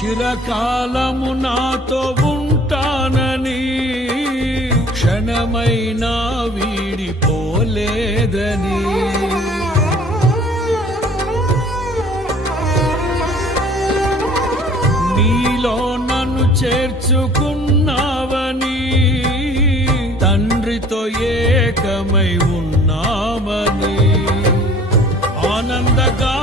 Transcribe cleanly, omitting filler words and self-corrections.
చిరకాలము నాతో ఉంటానని క్షణమైనా వీడిపోలేదని నీలో నన్ను చేర్చుకున్నావని తండ్రితో ఏకమై ఉన్నామని ఆనందగా